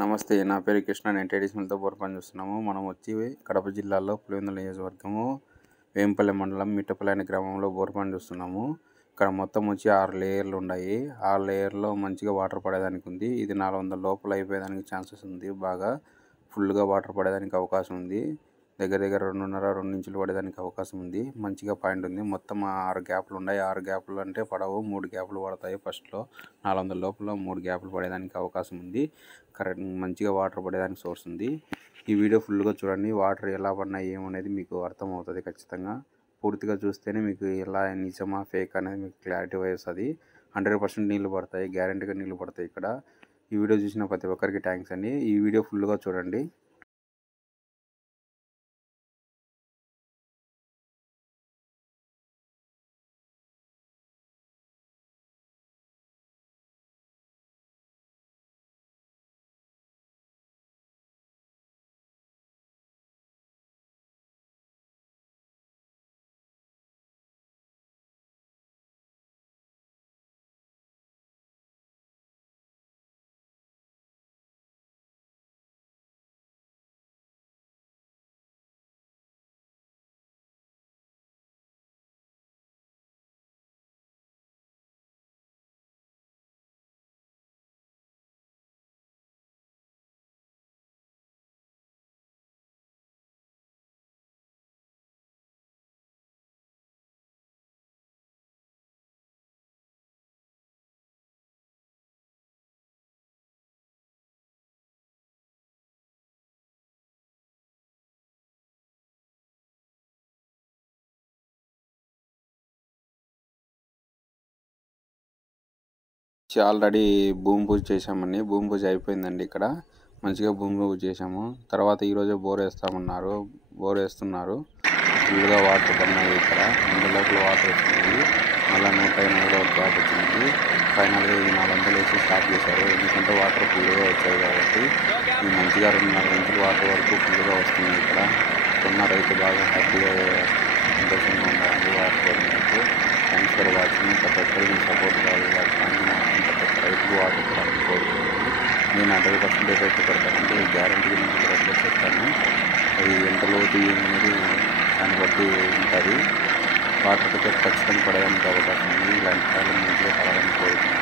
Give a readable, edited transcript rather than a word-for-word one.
నమస్తే, నా పేరు కృష్ణ. నేను ట్రెడిషనల్తో బోర్ పని చేస్తున్నాము. మనం వచ్చి కడప జిల్లాలో పులివెందుల నియోజకవర్గము వేంపల్లి మండలం మిట్టపల్లి అనే గ్రామంలో బోర్ పని చేస్తున్నాము. ఇక్కడ మొత్తం వచ్చి 6 లేయర్లు ఉన్నాయి. 6 లేయర్లో మంచిగా వాటర్ పడేదానికి ఉంది. ఇది 400 లోపల అయిపోయేదానికి ఛాన్సెస్ ఉంది. బాగా ఫుల్గా వాటర్ పడేదానికి అవకాశం ఉంది. దగ్గర 2.5-2 ఇంచులు పడేదానికి అవకాశం ఉంది. మంచిగా పాయింట్ ఉంది. మొత్తం 6 గ్యాప్లు ఉన్నాయి. 6 గ్యాప్లు అంటే పడవు, 3 గ్యాప్లు పడతాయి. ఫస్ట్లో 400 లోపల 3 గ్యాప్లు పడేదానికి అవకాశం ఉంది. కరెక్ట్ మంచిగా వాటర్ పడేదానికి సోర్స్ ఉంది. ఈ వీడియో ఫుల్గా చూడండి. వాటర్ ఎలా పడినా ఏమనేది మీకు అర్థమవుతుంది. ఖచ్చితంగా పూర్తిగా చూస్తేనే మీకు ఎలా నిజమా ఫేక్ అనేది మీకు క్లారిటీ వస్తుంది. 100% నీళ్ళు పడతాయి, గ్యారెంటీగా నీళ్ళు పడతాయి ఇక్కడ. ఈ వీడియో చూసిన ప్రతి ఒక్కరికి థ్యాంక్స్ అండి. ఈ వీడియో ఫుల్గా చూడండి. ఆల్రెడీ భూమి పూజ చేసామండి. భూమి పూజ అయిపోయిందండి. ఇక్కడ మంచిగా భూమి పూజ చేసాము. తర్వాత ఈరోజే బోర్ వేస్తామన్నారు. బోర్ వేస్తున్నారు. ఫుల్గా వాటర్ పడినాయి. ఇక్కడ 2 లోపల వాటర్ వచ్చింది. మళ్ళీ 150 గ్యాప్ వచ్చింది. ఫైనల్గా ఇది 400 వేసి స్టాప్ చేశారు. ఎందుకంటే వాటర్ ఫుల్గా వచ్చాయి కాబట్టి. ఇది మంచిగా 2.5 ఇంచుల వాటర్ వరకు ఫుల్గా వస్తుంది. ఇక్కడ ఉన్న రైతు బాగా హ్యాపీగా సంతోషంగా ఉండాలి వాటర్ పడినందుకు. Thanks for watching. ప్రతి ఒక్కరికి సపోర్ట్ కావాలి. ప్రతి ఒక్క రైతుకు వాటర్ పడాలని కోరుకుంటున్నాను. నేను 100% అయితే పెడతానంటే గ్యారెంటీ నేను ఇక్కడ చెప్తాను. అది ఎంత లోతు ఏమనేది దాన్ని బట్టి ఉంటుంది. వాటర్ అయితే ఖచ్చితంగా పడడానికి అవకాశం ఉంది. ఇలాంటి కాలం మంచిగా పడాలని కోరుకుంటున్నాను.